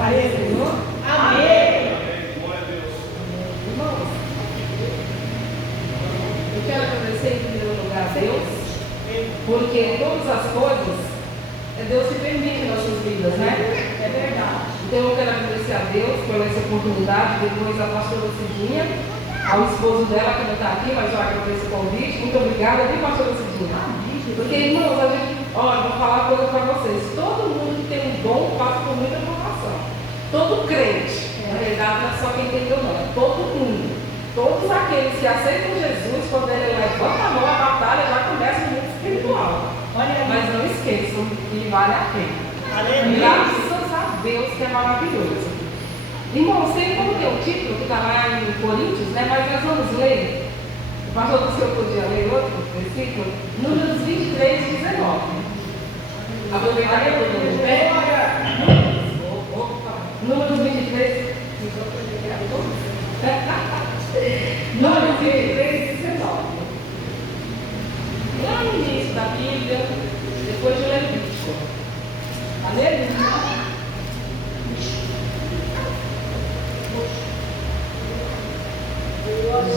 Amém, Senhor. Amém. Irmãos, eu quero agradecer em primeiro lugar a Deus, porque todas as coisas é Deus que permite em nossas vidas, né? É verdade. Então eu quero agradecer a Deus por essa oportunidade, depois a pastora Cidinha, ao esposo dela que não está aqui, mas eu agradeço o convite. Muito obrigada, viu, pastora Cidinha? Porque, irmãos, a gente, olha, vou falar uma coisa para vocês. Todo mundo que tem um dom passa por muita provação. Todo crente, na verdade, não é só quem tem dom, não, é todo mundo. Todos aqueles que aceitam Jesus, quando ele levanta a mão, a batalha já começa no mundo espiritual. Mas não esqueçam que vale a pena. Graças a Deus que é maravilhoso. Irmãos, tem como ter o título que está lá em Coríntios, né? Mas nós vamos ler. O pastor do senhor podia ler outro versículo? Números 23, 19. Aproveitar que eu estou no pé. Números 23. Números 23, 19. Lá no início da Bíblia, depois de Levítico. Aleluia.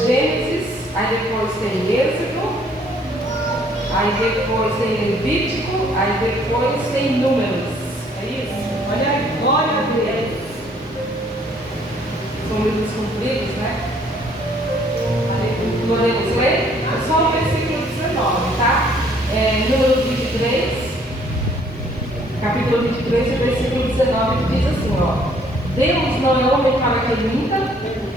Gênesis, aí depois tem Êxodo, aí depois tem Levítico, aí depois tem Números. É isso? Olha aí, glória a Deus. São livros cumpridos, né? Podemos ler? Só o versículo 19, tá? Números 23, capítulo 23, versículo 19, que diz assim, ó. Deus não é homem para que minta,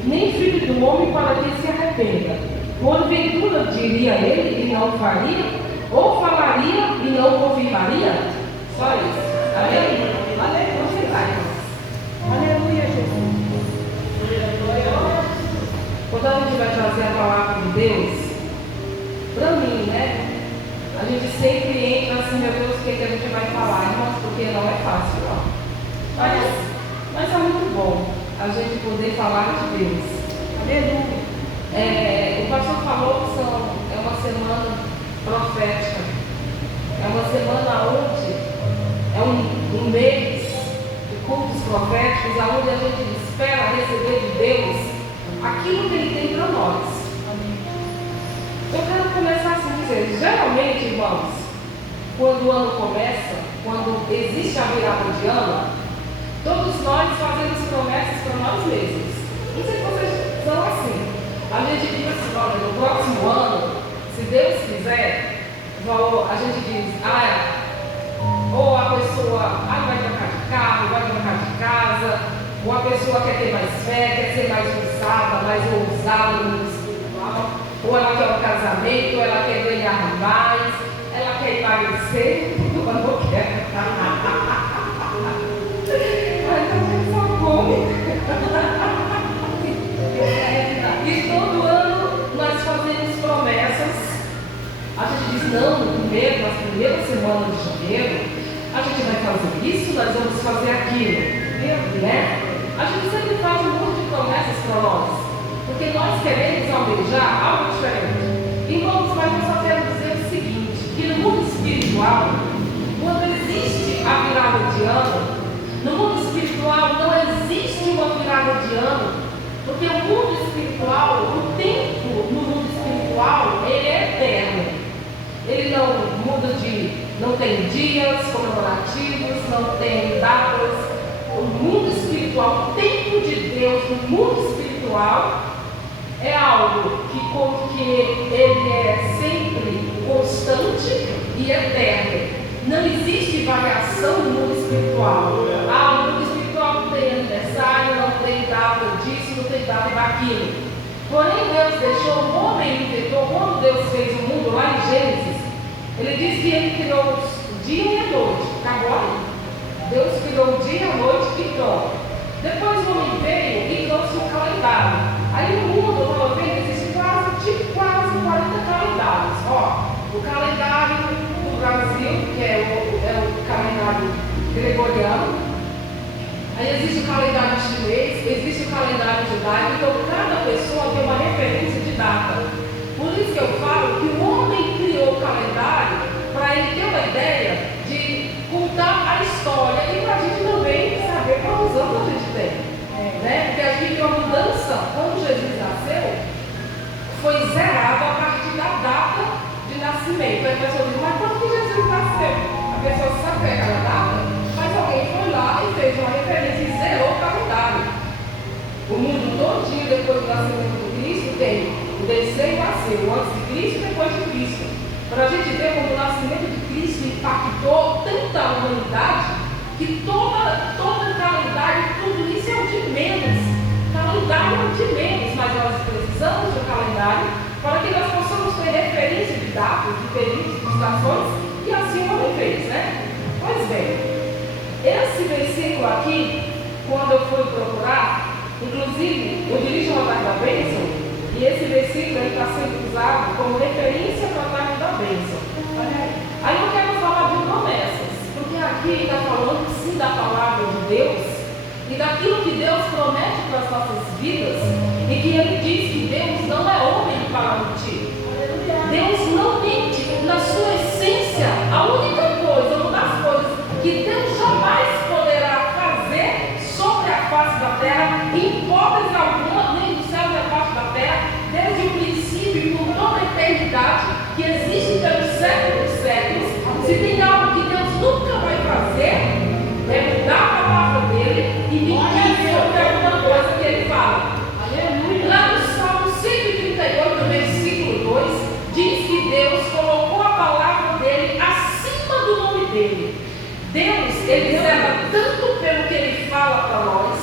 nem filho do homem para que se arrependa. Porventura diria ele e não faria, ou falaria e não confirmaria? Só isso. Amém? Aleluia. Você vai, irmãos. Aleluia, Jesus. Quando a gente vai trazer a palavra de Deus, para mim, né? A gente sempre entra assim, meu Deus, o que a gente vai falar, irmãos, porque não é fácil, não. Mas é muito bom a gente poder falar de Deus. Aleluia. O pastor falou que é uma semana profética. É uma semana onde é um mês de cultos proféticos, onde a gente espera receber de Deus aquilo que Ele tem para nós. Eu quero começar assim dizer, geralmente, irmãos, quando o ano começa, quando existe a virada de ano, todos nós fazemos promessas para nós mesmos. Não sei se vocês são assim. A gente diz assim, olha, no próximo ano, se Deus quiser, a gente diz, ou a pessoa vai trocar de carro, vai trocar de casa, ou a pessoa quer ter mais fé, quer ser mais ousada no espiritual, ou ela quer um casamento, ou ela quer ganhar mais, ela quer emagrecer, ou ela não quer. E todo ano nós fazemos promessas. A gente diz, não, na primeira semana de janeiro, a gente vai fazer isso, nós vamos fazer aquilo. Né? A gente sempre faz um monte de promessas para nós, porque nós queremos almejar algo diferente. Irmãos, mas eu só quero dizer o seguinte, que no mundo espiritual, quando existe a virada de ano, no mundo espiritual não existe uma virada de ano, porque o mundo espiritual, o tempo no mundo espiritual, ele é eterno. Ele não tem dias comemorativos, não tem datas. O mundo espiritual, o tempo de Deus no mundo espiritual é algo que ele é sempre constante e eterno. Não existe variação no mundo espiritual. O mundo espiritual não tem aniversário, não tem data disso, não tem data daquilo. Porém, Deus deixou o homem inventou, quando Deus fez o mundo lá em Gênesis, Ele diz que Ele criou o dia e a noite. Acabou aí. Deus criou o dia e a noite e pronto. Depois o homem veio e trouxe um calendário. Aí no mundo, eu estava vendo, existe quase 40 calendários. O calendário do Brasil, que é o calendário gregoriano. Aí existe o calendário chinês, existe o calendário judaico. Então cada pessoa tem uma referência de data. Por isso que eu falo que o homem criou o calendário para ele ter uma ideia de contar a história e para a gente também saber para os anos O mundo todinho, depois do nascimento de Cristo, tem o descer e o nascer, o antes de Cristo e depois de Cristo. Para a gente ver como o nascimento de Cristo impactou tanta humanidade, que toda o calendário, tudo isso é o de menos. Calendário é o de menos, mas nós precisamos do calendário para que nós possamos ter referência de datas, de períodos, de estações, e assim o homem fez, né? Pois bem, esse versículo aqui, quando eu fui procurar, inclusive, eu dirijo o altar da bênção, e esse versículo está sendo usado como referência para o altar da bênção. Aí eu quero falar de promessas, porque aqui está falando sim da palavra de Deus, e daquilo que Deus promete para as nossas vidas, e que Ele diz que Deus não é homem para mentir. Deus não mente na sua essência. A única coisa, uma das coisas que Deus jamais poderá fazer sobre a face da terra, em hipótese alguma, nem do céu nem da face da terra, desde o princípio e por toda a eternidade, que existe pelos séculos dos séculos, se tem algo que Deus nunca vai fazer, é mudar a palavra dele e mentir sobre alguma coisa que ele fala. Aleluia. Lá no Salmo 138, versículo 2, diz que Deus colocou a palavra dele acima do nome dele. Deus, ele zela tanto pelo que ele fala para nós.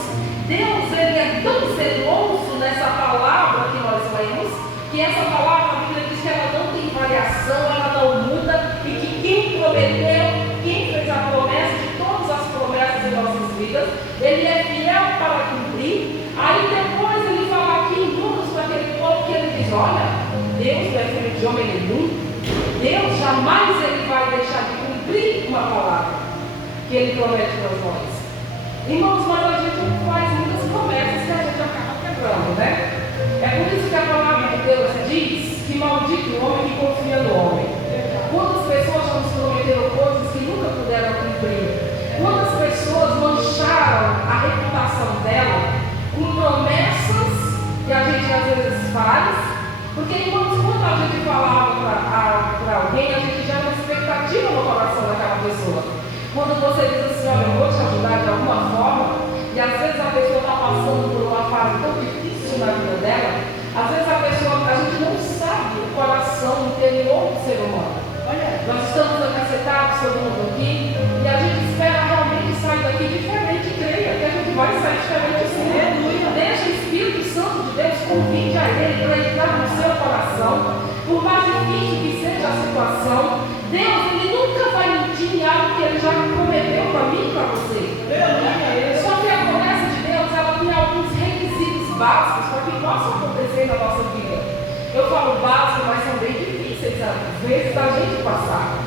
Deus, ele é tão zeloso nessa palavra que nós lemos, que essa palavra, a Bíblia diz que ela não tem variação, ela não muda, e que quem prometeu, quem fez a promessa de todas as promessas em nossas vidas, ele é fiel para cumprir. Aí depois ele fala aqui em Números para aquele povo que ele diz, olha, Deus não é filho de homem nenhum. Deus jamais ele vai deixar de cumprir uma palavra que ele promete para nós. Irmãos, mas a gente faz muitas promessas que a gente acaba quebrando, né? É por isso que a palavra de Deus diz que maldito o homem que confia no homem. Quantas pessoas já nos prometeram coisas que nunca puderam cumprir? Quantas pessoas mancharam a reputação dela com promessas que a gente às vezes faz? Porque enquanto quando a gente falava para alguém, a gente já tem expectativa no coração daquela pessoa. Quando você diz assim, olha, eu vou te ajudar de alguma forma, e às vezes a pessoa está passando por uma fase tão difícil na vida dela, às vezes a gente não sabe o coração interior do ser humano. Olha, nós estamos acacetados, todo mundo aqui, e a gente espera realmente sair daqui diferente, creia que a gente vai sair diferente sim. Deixa o Espírito Santo de Deus, convide a Ele para entrar no seu coração, por mais difícil que seja a situação. Deus, Ele nunca vai mentir em algo que Ele já prometeu para mim e para você. Só que a promessa de Deus, ela tem alguns requisitos básicos para que possa acontecer na nossa vida. Eu falo básico, mas são bem difíceis às vezes da gente passar.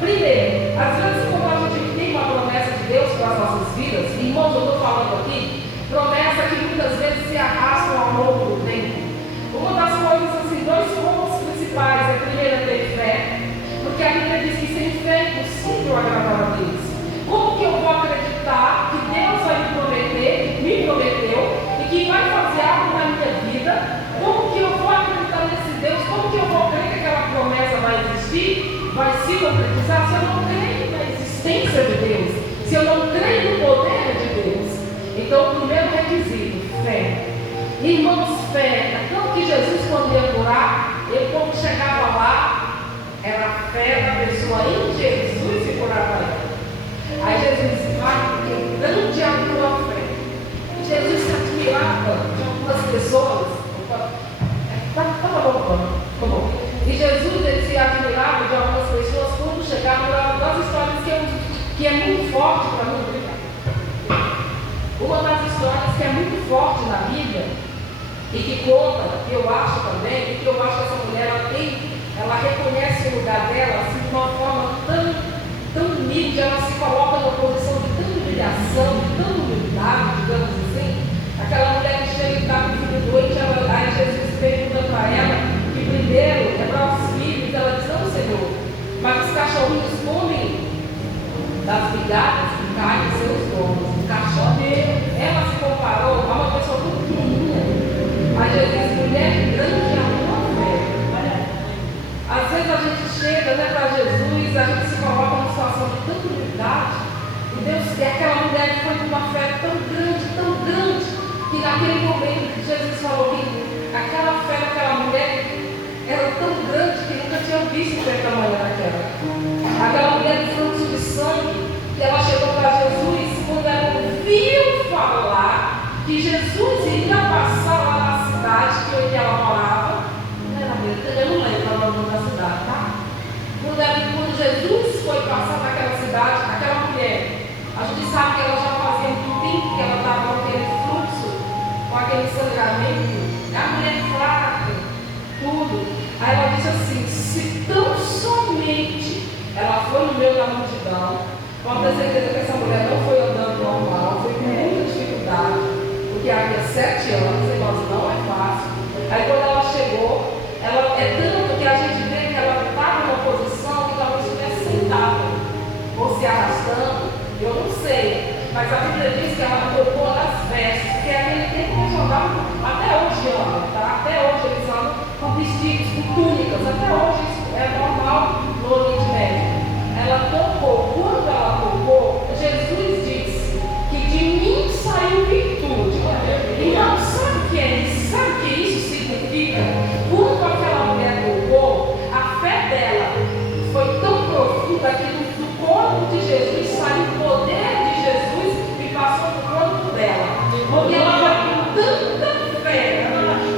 Primeiro, às vezes quando a gente tem uma promessa de Deus para as nossas vidas, irmãos, eu estou falando aqui, promessa que muitas vezes se arrastam ao longo do tempo. Uma das coisas, assim, dois pontos principais, a primeira é ter fé, porque a Bíblia diz que sem fé é impossível agradar a Deus. Como que eu vou acreditar que Deus vai me prometer, me prometeu, e que vai fazer algo na minha vida? Como que eu vou acreditar nesse Deus? Como que eu vou crer que aquela promessa vai existir, vai se concretizar, se eu não creio na existência de Deus, se eu não creio no poder de Deus? Então, o primeiro requisito, fé. Irmãos, fé. Tanto que Jesus, quando ia curar, ele, quando chegava lá, era a fé da pessoa em Jesus e curava ela. Aí Jesus disse, vai, porque grande é a tua fé. E Jesus se admirava de algumas pessoas. Tá bom. E Jesus ele se admirava de algumas pessoas quando chegava das histórias que é muito forte para mim. Uma das histórias que é muito forte na Bíblia e que conta, que eu acho também, e que eu acho que essa mulher ela reconhece o lugar dela assim, de uma forma tão humilde, ela se coloca numa posição de tanta humilhação, de tanta humildade, digamos assim. Aquela mulher que chega e está com o filho doente, aí Jesus pergunta para ela que primeiro é para os filhos, ela diz, não, Senhor, mas os cachorrinhos comem das migalhas que caem em seus donos. O cachorro dele, ela se comparou a uma pessoa muito pequenininha. Aí Jesus diz, mulher grande é a tua fé. Às vezes a gente chega para Jesus, a gente se coloca numa situação de tanta humildade, difícil ter tamanho naquela. Aquela mulher de fluxo de sangue, que ela chegou para Jesus, quando ela ouviu falar que Jesus iria passar lá na cidade que ela morava, eu não lembro o nome da cidade, tá? Quando Jesus foi passar naquela cidade, aquela mulher, a gente sabe que ela já fazia muito tempo que ela estava com aquele fluxo, com aquele sangramento, a mulher fraca, tudo. Aí ela disse assim: se tão somente ela foi no meio da multidão, pode ter certeza que essa mulher não foi andando normal, foi com muita dificuldade, porque havia 7 anos, irmãos, não é fácil. Aí quando ela chegou, ela é tanto que a gente vê que ela estava numa posição que talvez estivesse sentada, ou se arrastando, eu não sei, mas a Bíblia diz que ela tocou nas vestes, porque aquele tempo eles andavam, até hoje andam, tá? Até hoje eles andam com vestidos, com túnicas, até hoje isso é normal no Oriente Médio. Ela tocou, quando ela tocou, Jesus disse que de mim saiu virtude. E não sabe o que é isso? Sabe o que isso significa? Quando aquela mulher tocou, a fé dela foi tão profunda que do corpo de Jesus saiu o poder de Jesus e passou no corpo dela. Porque ela foi com tanta fé.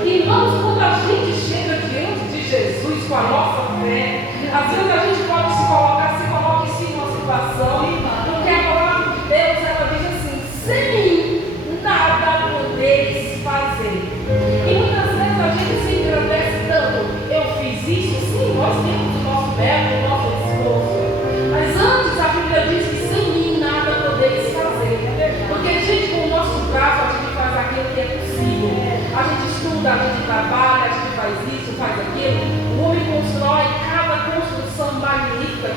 Irmãos, quando a gente chega diante de Jesus com a nossa fé, às vezes a gente pode se coloca em si numa situação, porque a palavra de Deus, ela diz assim: sem mim nada podeis fazer. E muitas vezes a gente se engrandece tanto: eu fiz isso, sim, nós temos o nosso mérito, o nosso esforço. Mas antes a Bíblia diz que sem mim nada podeis fazer. Porque a gente, com o nosso braço, a gente faz aquilo que é possível. A gente estuda, a gente trabalha, a gente faz isso, faz aquilo. O homem constrói cada construção magnífica,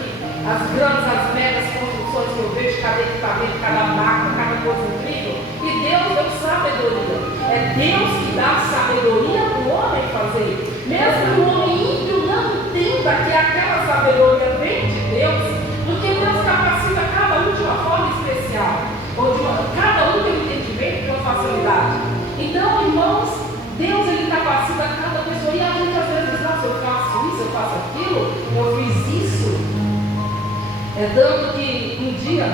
as grandes, as megas construções que eu vejo, cada equipamento, cada máquina, cada coisa incrível. E Deus deu sabedoria. É Deus que dá sabedoria para o homem fazer. Mesmo que o homem ímpio não entenda que aquela sabedoria vem de Deus, porque Deus capacita cada um de uma forma especial. Cada um tem um entendimento de uma facilidade. Então, irmãos, Deus ele capacita cada pessoa. E a gente às vezes diz: nossa, eu faço isso, eu faço aquilo, eu fiz isso. É dando que um dia,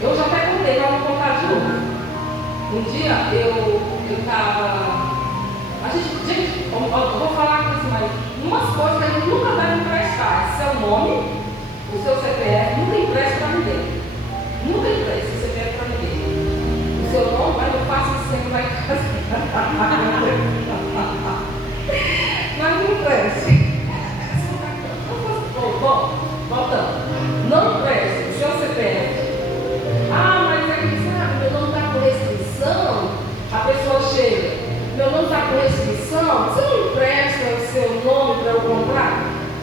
eu já até contei, mas vou contar de novo. Um dia eu estava. Eu vou falar com isso, mas umas coisas que a gente nunca deve emprestar: seu nome, o seu CPF, nunca empresta para ninguém. Nunca empresta o CPF para ninguém. O seu nome, mas eu faço isso sempre lá em casa. Mas não empreste. Bom, voltando. Não empreste o seu CPF. Ah, mas é que sabe, meu nome está com restrição. A pessoa chega: meu nome está com restrição. Você não empresta o seu nome para eu comprar?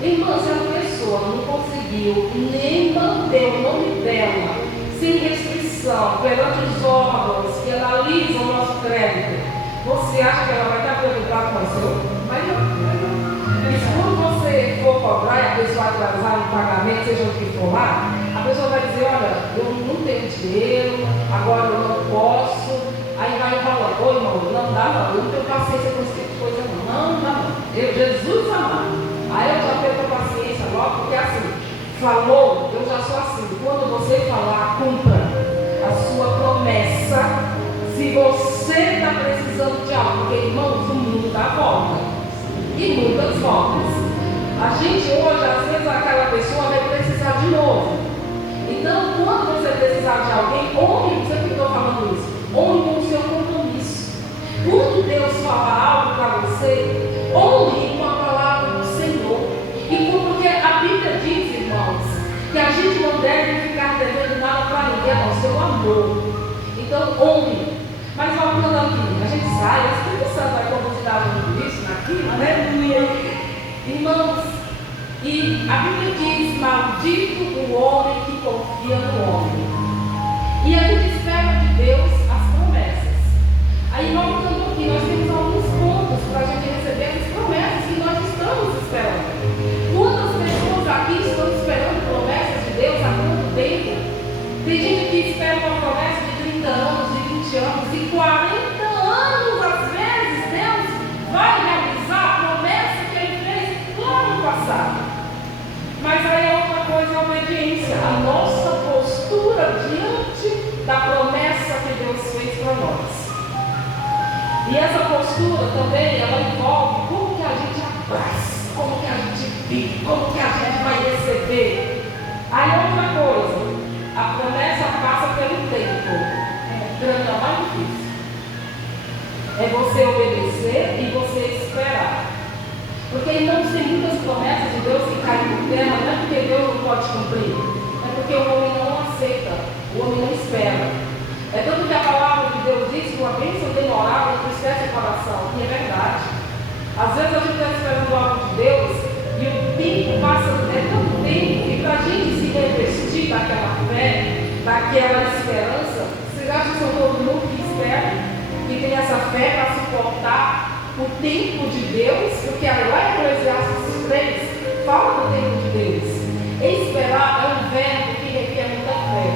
Irmã, se a pessoa não conseguiu nem manter o nome dela sem restrição perante os órgãos que analisam o nosso crédito, você acha que ela vai estar preocupada com o seu? Mas não. E quando você for cobrar e a pessoa atrasar no pagamento, seja o que for lá, a pessoa vai dizer: olha, eu não tenho dinheiro, agora eu não posso. Aí vai enrolando: ô irmão, não dá não, eu não tenho paciência com esse tipo de coisa não. Não dá não. Jesus amado. Aí eu já perco a paciência logo, porque assim, falou, eu já sou assim. Quando você falar, cumpra a sua promessa. Se você está precisando de algo, porque irmãos, o mundo dá volta. E muitas voltas. A gente hoje, às vezes, aquela pessoa vai precisar de novo. Então, quando você precisar de alguém, honre, você que estou falando isso, honre com o seu compromisso. Quando Deus fala algo para você, honre com a palavra do Senhor. E porque a Bíblia diz, irmãos, que a gente não deve ficar devendo nada para ninguém, não, seu amor. Então, honre. Mas voltando aqui, a gente sai, o Espírito Santo vai conduzir tudo isso, naquilo, aleluia. Irmãos, e a Bíblia diz: maldito o homem que confia no homem. E a gente espera de Deus as promessas. Aí voltando aqui, nós temos alguns pontos para a gente receber as promessas que nós estamos esperando. Quantas pessoas aqui estão esperando promessas de Deus há quanto tempo? Tem gente que espera uma promessa de 30 anos, de 20 anos, e 40 anos, às vezes, Deus vai realizar a promessa que Ele fez lá nossa postura diante da promessa que Deus fez para nós. E essa postura também, ela envolve como que a gente abraça, como que a gente vive, como que a gente vai receber. Aí outra coisa, a promessa passa pelo tempo. É o mais difícil. É você obedecer e você esperar. Porque irmãos, tem muitas promessas de Deus que caem por terra, não é porque Deus não pode cumprir, é porque o homem não aceita, o homem não espera. É tanto que a palavra de Deus diz que uma bênção demorada entristece o coração, e é verdade. Às vezes a gente está esperando algo de Deus e o tempo passa, é tanto tempo que para a gente se revestir daquela fé, daquela esperança, vocês acham que são todo mundo que espera, que tem essa fé para suportar o tempo de Deus? Porque lá em Eclesiastes 3 fala do tempo de Deus. Esperar é um verbo que requer muita fé.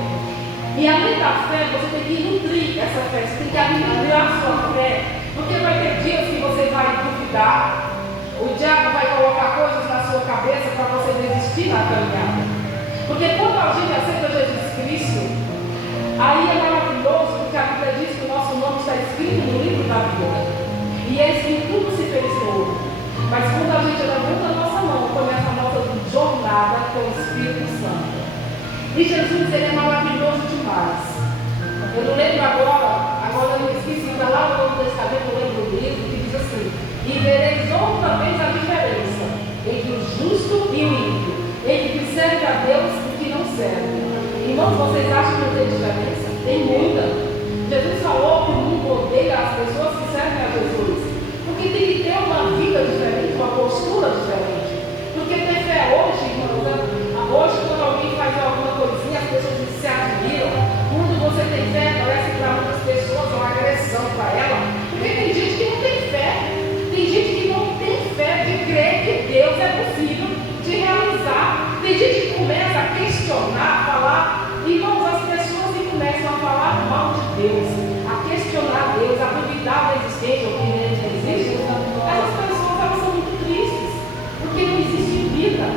E além da fé, você tem que nutrir essa fé, você tem que alimentar a sua fé, porque vai ter dias que você vai duvidar, o diabo vai colocar coisas na sua cabeça para você desistir na caminhada. Porque quando a gente aceita Jesus Cristo, aí é maravilhoso, porque a Bíblia diz que o nosso nome está escrito no livro da vida, e é escrito tudo se fez novo. Mas quando a gente levanta a nossa mão, começa a nossa jornada com o Espírito Santo. E Jesus, ele é maravilhoso demais. Eu não lembro agora eu me esqueci, está lá no Novo Testamento, eu lembro do livro, que diz assim: e vereis outra vez a diferença entre o justo e o ímpio, entre o que serve a Deus e o que não serve. Irmãos, vocês acham que não tem diferença? Tem muita. Jesus falou que o mundo odeia as pessoas que servem a Jesus, porque tem que ter uma vida diferente, uma postura diferente. Porque ter fé hoje, irmãos, hoje quando alguém faz alguma coisinha, as pessoas se admiram. Quando você tem fé, parece que para muitas pessoas é uma agressão para ela. Porque tem gente que não tem fé. Tem gente que não tem fé de crer que Deus é possível de realizar. Tem gente que começa a questionar, a falar. Irmãos, as pessoas que começam a falar mal de Deus, a questionar Deus, a duvidar da existência, ou que Ele existe, essas pessoas elas são muito tristes. Porque não existe vida.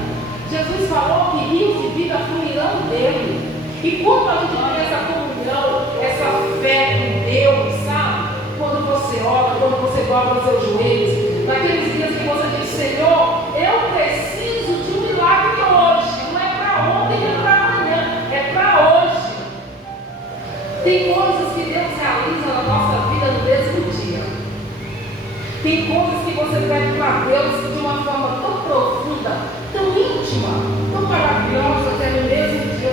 Jesus falou que rios de vida fluirão dele. E quando a gente tem essa comunhão, essa fé em Deus, sabe? Quando você ora, quando você dobra os seus joelhos, naqueles dias que você diz: Senhor, eu preciso de um milagre hoje. Não é para ontem nem para amanhã, é para hoje. Tem coisas que Deus realiza na nossa vida no mesmo dia. Tem coisas que você pede para Deus de uma forma tão profunda, tão íntima, tão maravilhosa, que é no mesmo dia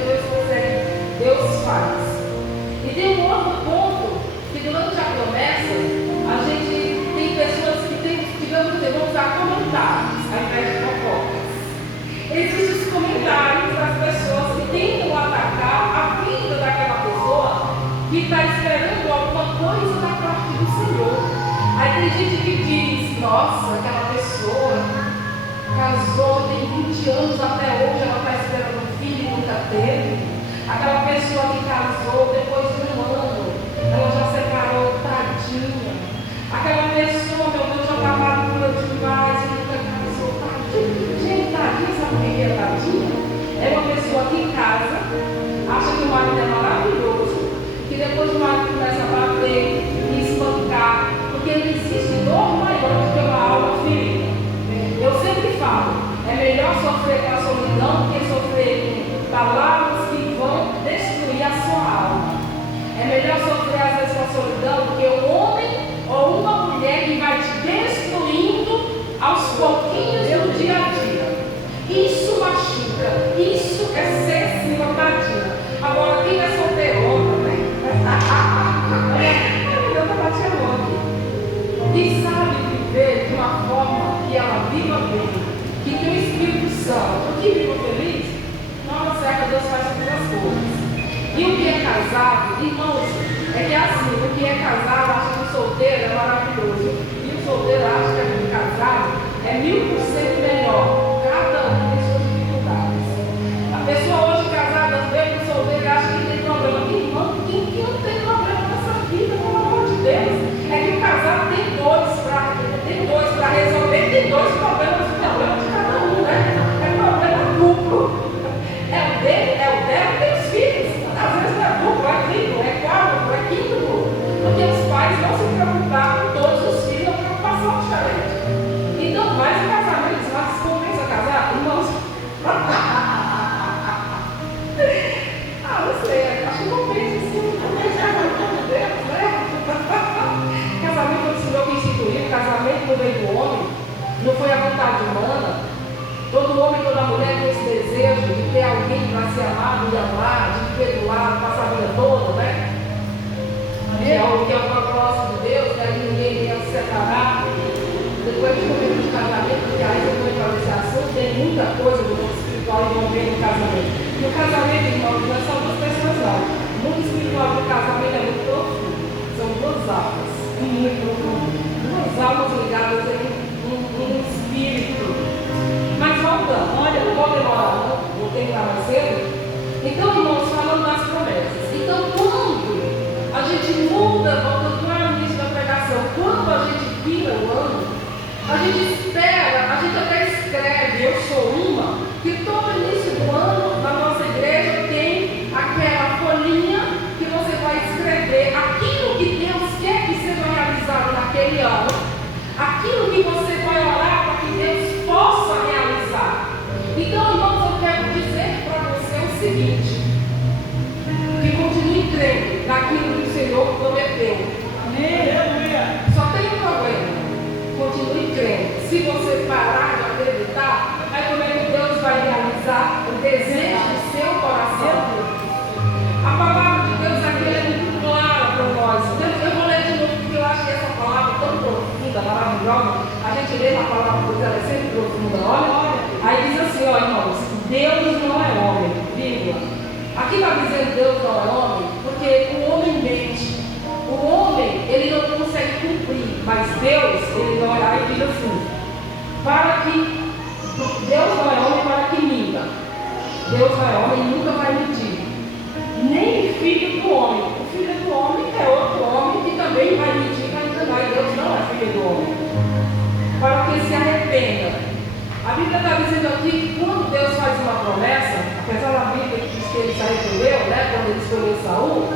Deus faz. E tem um outro ponto, que durante a promessa, a gente tem pessoas que têm, digamos assim, vamos usar comentários, ao invés de fofocas. Existem os comentários das pessoas que tentam atacar a vida daquela pessoa que está esperando alguma coisa da parte do Senhor. Aí tem gente que diz: nossa, aquela pessoa casou, tem 20 anos, até hoje ela está esperando um filho e nunca teve. Aquela pessoa que casou depois de um ano, ela já separou, tadinha. Aquela pessoa, meu Deus, já está madura demais e nunca casou, tadinha. Gente, tadinha, sabe o que é tadinha? É uma pessoa que casa, acha que o marido é maravilhoso, que depois o marido começa a bater e espancar, porque não existe dor maior do que uma alma ferida. Eu sempre falo, é melhor sofrer com a solidão do que sofrer com palavras que vão destruir a sua alma. É melhor sofrer às vezes com a solidão do que um homem ou uma mulher que vai te destruindo aos pouquinhos do dia a dia. Isso machuca, isso é ser tadinha. Agora, quem é solteirona, né? Eu estava te amando. E sabe viver de uma forma que ela viva bem, que tem o Espírito Santo, que viva feliz, não cerca, Deus faz todas as coisas. E o que é casado, irmãos, é que assim, o que é casado acha que o solteiro é maravilhoso, e o solteiro acha que o casado é 1000% melhor. Cada um tem suas dificuldades. A pessoa hoje casada vê que o solteiro acha que tem problema. Irmão, quem que não tem problema nessa vida, pelo amor de Deus? É que o casado tem dois para resolver, tem dois problemas de cada um, né? É problema duplo. É o dele, é o dela. alguém para ser amado e amar, de perdoar, passar a vida toda, né? Que é o propósito de Deus, né? Ninguém venha se separar. Depois de momento de casamento, porque aí eu vou entrar nesse assunto, tem muita coisa do mundo espiritual envolvendo o casamento. No casamento, irmãos, não é só duas pessoas, não. O mundo espiritual do casamento é muito profundo. São duas almas, muito profundo. Duas almas ligadas em um espírito. Mas voltando, olha, não vou demorar, não. Vou terminar mais cedo. Então, irmãos, falando das promessas. Então, quando a gente muda, voltando para o início da pregação, quando a gente vira o ano, a gente espera, a gente até escreve, eu sou uma, que todo início do ano na nossa igreja tem aquela folhinha que você vai escrever aquilo que Deus quer que seja realizado naquele ano, aquilo que você vai orar para que Deus possa realizar. Então, irmãos, eu quero dizer para você o seguinte, que continue crendo naquilo que o Senhor prometeu. Amém. Só tem um problema. Continue crendo. Se você parar de acreditar, aí como é que Deus vai realizar o desejo do seu coração? A palavra de Deus aqui é muito clara para nós. Eu vou ler de novo, porque eu acho que essa palavra é tão profunda, maravilhosa. A gente lê na palavra de Deus, ela é sempre profunda. Olha, aí diz assim, ó irmãos, Deus não é homem, vírgula. Aqui está dizendo Deus não é homem, porque o homem mente. O homem, ele não consegue cumprir, mas Deus, ele não é, aí diz assim, para que, Deus não é homem para que minta. Deus não é homem e nunca vai mentir. Nem filho do homem. O filho do homem é outro homem que também vai mentir, vai enganar. Deus não é filho do homem. Para que se arrependa. A Bíblia está dizendo aqui que quando Deus faz uma promessa, apesar da Bíblia que diz que ele se arrependeu, né, quando ele escolheu Saul,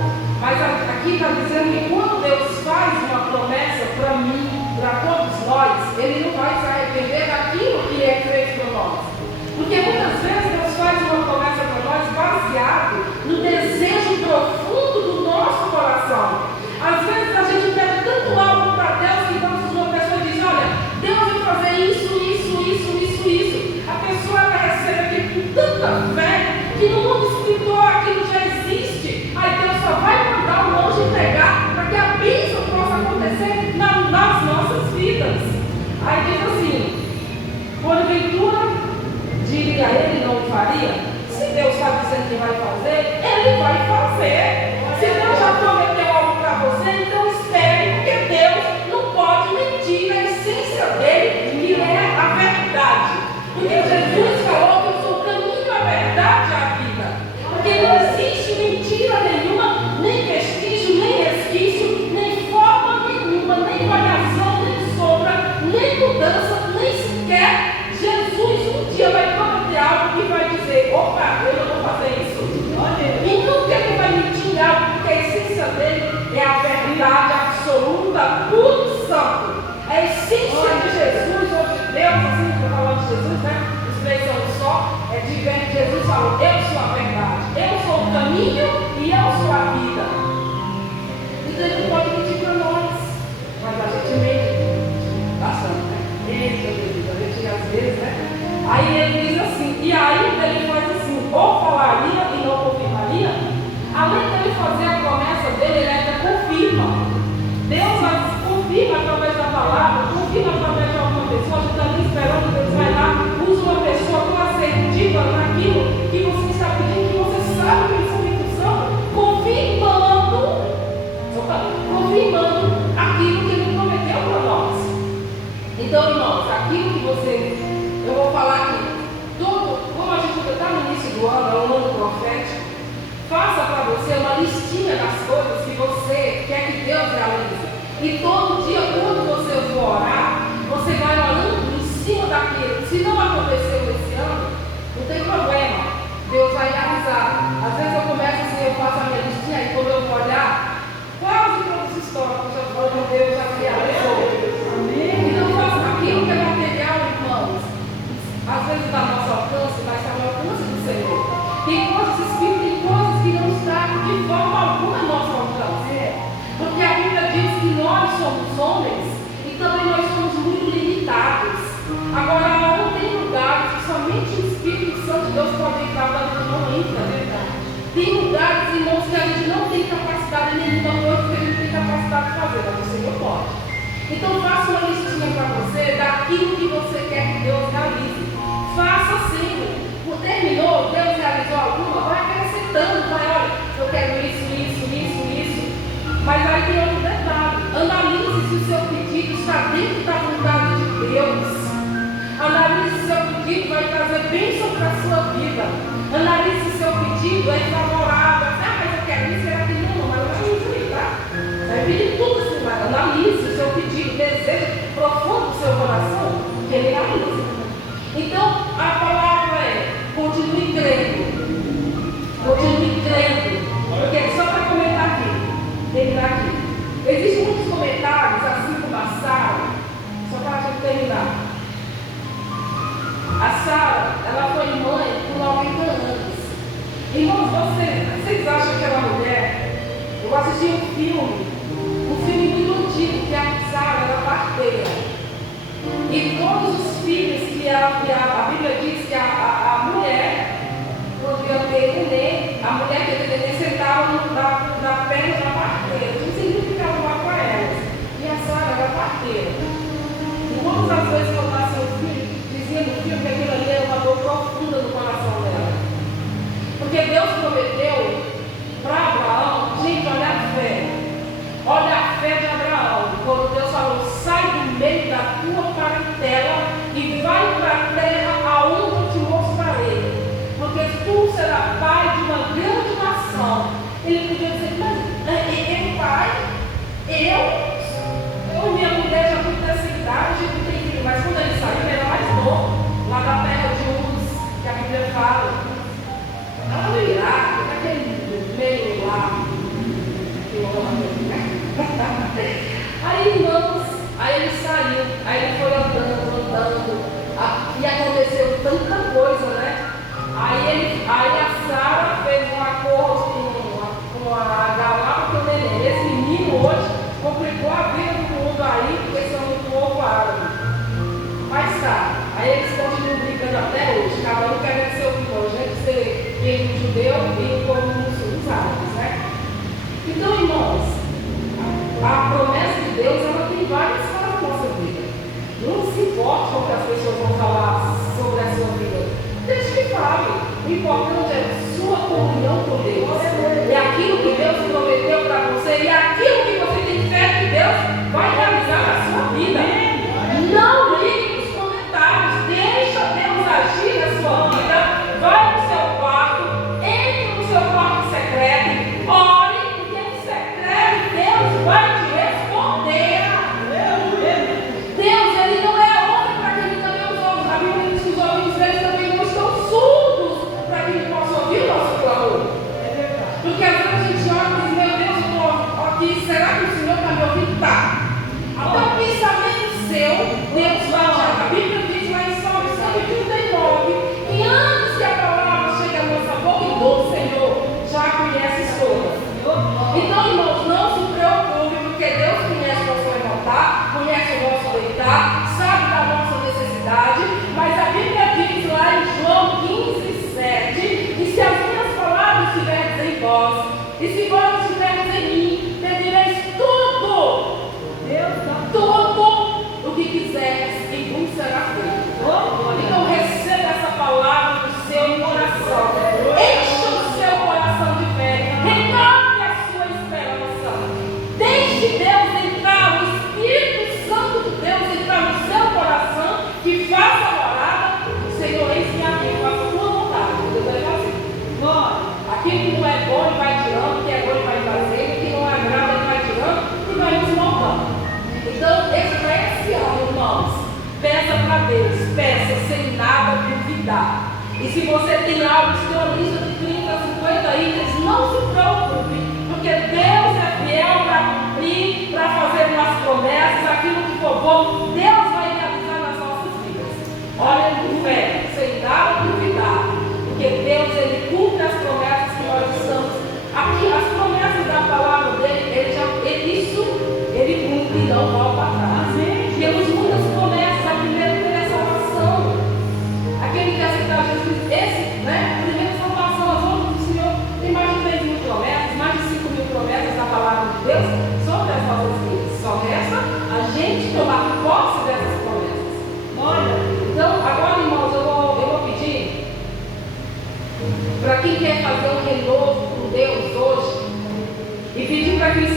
mas aqui está dizendo que quando Deus faz uma promessa para mim, para todos nós, ele não vai se arrepender daquilo que ele fez para nós. Porque muitas vezes Deus faz uma promessa para nós baseado no desejo profundo do nosso coração. Às vezes a gente pede tanto algo para Deus que quando uma pessoa diz, olha, Deus vai fazer isso. A pessoa ela recebe aquilo com tanta fé que no mundo espiritual aquilo já existe. Aí Deus só vai mandar um anjo entregar para que a bênção possa acontecer nas nossas vidas. Aí diz assim, porventura diria ele não faria? Se Deus está dizendo que vai fazer, ele vai fazer. Se Deus já prometeu algo para você, então espere, porque Deus não pode mentir na essência dele, que é a verdade. Porque Jesus falou que eu sou o caminho, a verdade e a vida. Porque não existe mentira nenhuma, nem vestígio, nem resquício, nem forma nenhuma, nem variação, nem sombra, nem mudança, nem sequer Jesus um dia vai prometer algo que vai dizer, opa, eu não vou fazer isso. E nunca ele vai mentir em algo, porque a essência dele é a verdade absoluta, puro e santo. A essência de Jesus ou de Deus, assim que eu estou falando de Jesus, né? Os três são um só, é diferente. Jesus falou, eu sou a verdade, eu sou o caminho e eu sou a vida. Então ele não pode mentir para nós, mas a gente mente bastante, né? A gente às vezes, né? Aí ele diz assim, e ainda ele faz assim, ou falaria e não confirmaria, além dele fazer a promessa dele, ele ainda confirma. Deus confirma através da palavra, confirma através de alguma pessoa. A gente está ali esperando que Deus vai lá, usa uma pessoa tão assertiva naquilo que você está pedindo, que você sabe que o Espírito Santo confirmando aquilo que ele prometeu para nós. Então, irmãos, aquilo que você, eu vou falar aqui, como a gente está no início do ano, é um ano profético, faça para você uma listinha das coisas que você quer que Deus realize. E todo dia, quando você for orar, você vai orando em cima daquilo. Se não aconteceu esse ano, não tem problema. Deus vai realizar. Às vezes eu começo assim, eu faço a minha listinha e quando eu vou olhar, quase todos os históricos já foram, Deus já realizou. Então faça aquilo que é material, irmãos. Às vezes está no nosso alcance, mas está no alcance do Senhor. Tem coisas espíritas, tem coisas que não estão de forma alguma no nosso alcance. Porque a Bíblia diz que nós somos homens e também nós somos muito limitados. Agora, não tem lugares que somente o Espírito Santo de Deus pode entrar, não Então faça uma listinha para você daquilo que você quer que Deus realize. Faça assim. Terminou, Deus realizou alguma, vai acrescentando, vai, olha, eu quero isso. Mas aí tem outro detalhe. Analise se o seu pedido está dentro da vontade de Deus. Analise se o seu pedido vai trazer bênção para a sua vida. Analise se o seu pedido é favorável. Ah, mas eu quero isso, quero aquilo. Não, mas analise aí, tá? Você vai pedir tudo assim, mas analise o seu pedido, desejo profundo do seu coração, que ele analisa. Então, a palavra é: continue crendo. Continue crendo. Porque só para comentar aqui, terminar aqui. Existem muitos comentários, assim como a Sara, só para a gente terminar. A Sara, ela foi mãe por 90 anos. Irmãos, vocês acham que aquela mulher, eu assisti um filme muito antigo, que a Sara era parteira. E todos os filhos que a Bíblia diz que a mulher, quando ia ter neném, a mulher que ia ter neném sentava na perna da parteira. Isso significava lá para elas. E a Sara era parteira. E todas as vezes que eu nasci o filho, dizia no filme que aquilo ali era uma dor profunda no coração dela. Porque Deus prometeu para Abraão, gente, olha a fé. Olha a fé de Abraão. Quando Deus falou: sai do meio da tua parentela e vai para a terra aonde eu te mostrarei, porque tu serás pai de uma grande nação. Ele podia dizer: mas pai, eu e minha mulher já fui dessa idade, a gente tem filho. Mas quando ele saiu, ele era mais novo, lá da terra de Uz, que a Bíblia fala. Lá no Iraque, naquele meio lá. Aí, irmãos, aí ele saiu, aí ele foi andando, e aconteceu tanta coisa, né? Aí a Sara fez um acordo com a Agar com o neném. Esse menino hoje complicou a vida do mundo aí, porque são muito povo árabe. Mas tá, aí eles continuam brigando até hoje, cada um quer ser o filho, gente, ser filho judeu e o povo muçulmano, os árabes, né? Então, irmãos, a promessa de Deus, ela tem várias para a nossa vida. Não se importe com o que as pessoas vão falar sobre a sua vida. Deixe que fale. O importante é a sua comunhão com Deus. É aquilo que Deus prometeu para você e aquilo que você tem fé que Deus vai realizar na sua vida. Não ligue nos comentários. Deixa Deus agir na sua vida. Vai no seu quarto. Entre no seu quarto secreto. Ore, porque no secreto Deus vai te responder. Deus, ele não é homem para que ele também os ouvidos. A Bíblia diz que os ouvidos deles também não estão surdos para que ele possa ouvir o nosso clamor.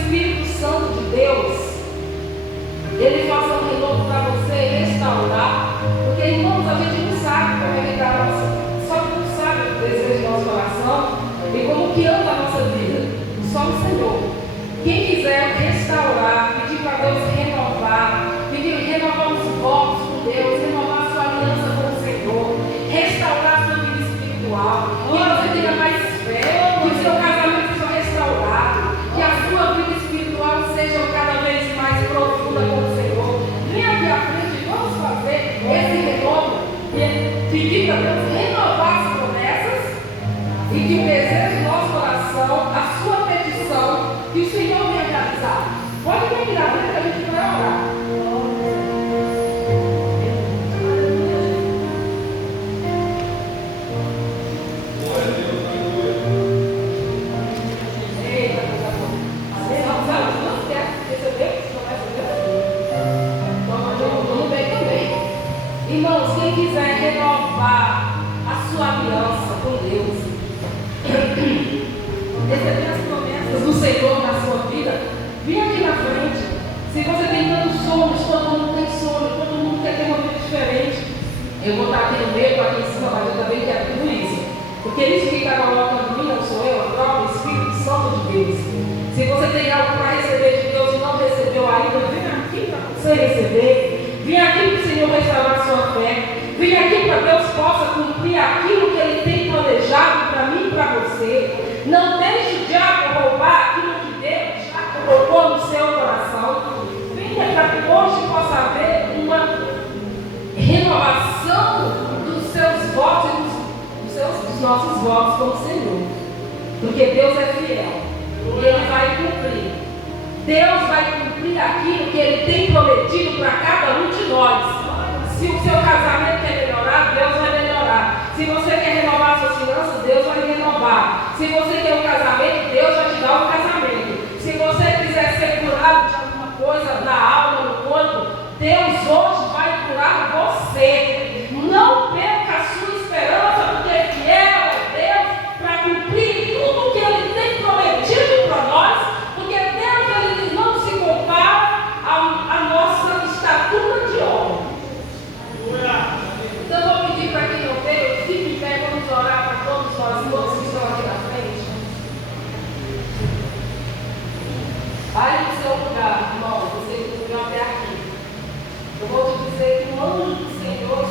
Espírito Santo de Deus, ele faça um renovo para você restaurar. Porque, irmãos, a gente não sabe como é que está a nossa, só que não sabe o desejo do nosso coração e como que anda a nossa vida. Só o Senhor. Quem quiser restaurar, pedir para Deus renovar, pedir renovar os votos com Deus, renovar a sua aliança com o Senhor, restaurar a sua vida espiritual, que você tenha mais fé, que o seu casamento seja restaurado, que a sua vida espiritual seja cada vez mais profunda com o Senhor. Venha aqui à frente e vamos fazer esse renovo e pedir para Deus renovar as promessas e que o desejo do nosso coração, a sua petição, que o Senhor venha realizar. Pode vir aqui na frente que a gente vai orar. Irmãos, quem quiser renovar a sua aliança com Deus, receber as promessas do Senhor na sua vida, vem aqui na frente. Se você tem tantos sonhos, todo mundo tem sonho, todo mundo quer ter uma vida diferente. Eu vou estar aqui no meio, aqui em cima, mas eu também quero tudo isso. Porque isso que está colocando em mim não sou eu, é o próprio Espírito Santo de Deus. Se você tem algo para receber de Deus e não recebeu ainda, vem aqui para você receber. Vem aqui para o Senhor restaurar a sua fé. Vem aqui para Deus possa cumprir aquilo que Ele tem planejado para mim e para você. Não deixe o diabo roubar aquilo que Deus já colocou no seu coração. Venha para que hoje possa haver uma renovação dos seus votos e dos nossos votos com o Senhor. Porque Deus é fiel. E Ele vai cumprir. Deus vai cumprir aquilo que Ele tem prometido para cada um de nós. Se o seu casamento quer melhorar, Deus vai melhorar. Se você quer renovar suas finanças, Deus vai renovar. Se você quer um casamento, Deus vai te dar um casamento. Se você quiser ser curado de alguma coisa na alma, no corpo, Deus hoje vai curar você. Não perca a sua esperança, porque fiel é Deus para cumprir tudo que Ele tem prometido para nós. Porque Deus, Ele não se compara à nossa estatura de homem. Então eu vou pedir para quem não veio, fique de pé, vamos orar para todos nós, todos que estão aqui na frente. Vai no seu lugar, irmão, você que não veio até aqui. Eu vou te dizer que o anjo do Senhor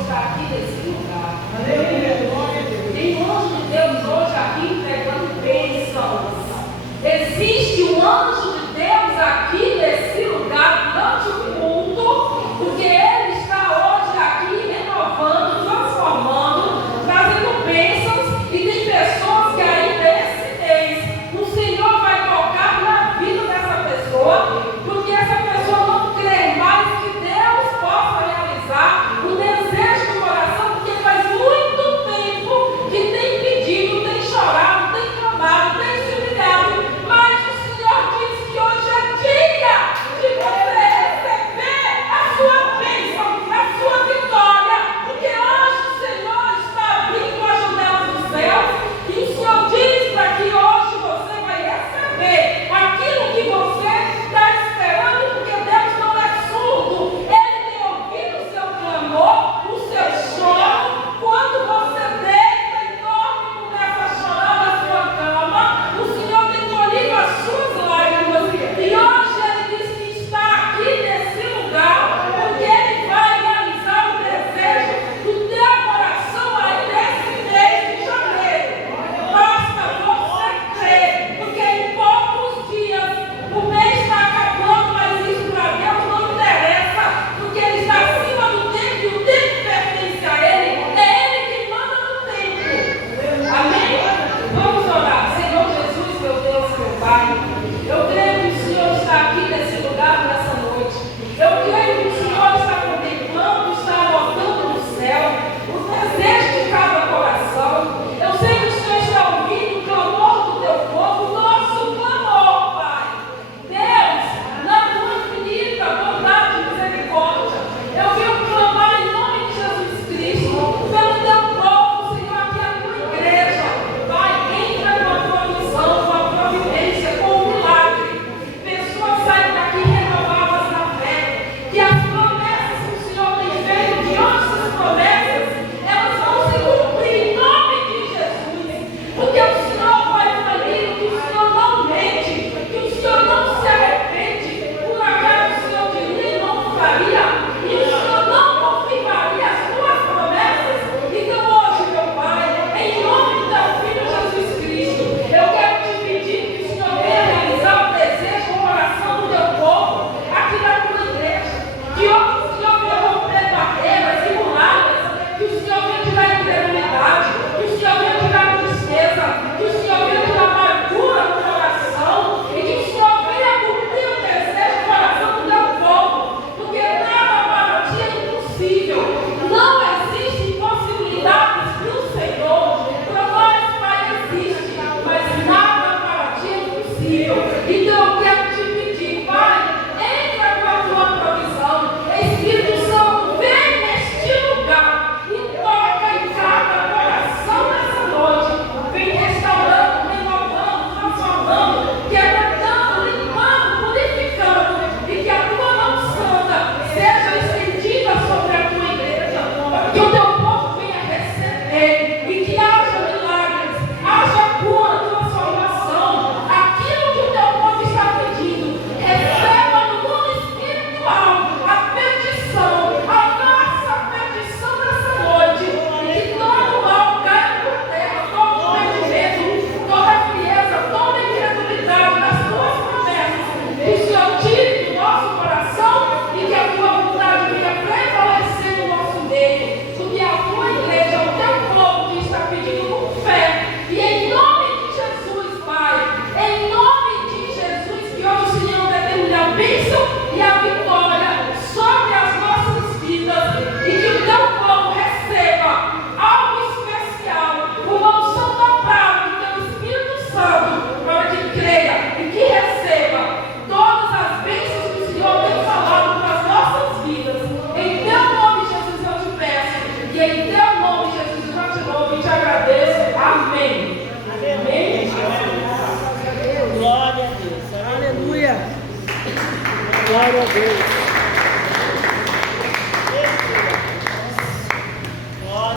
Glória a Deus.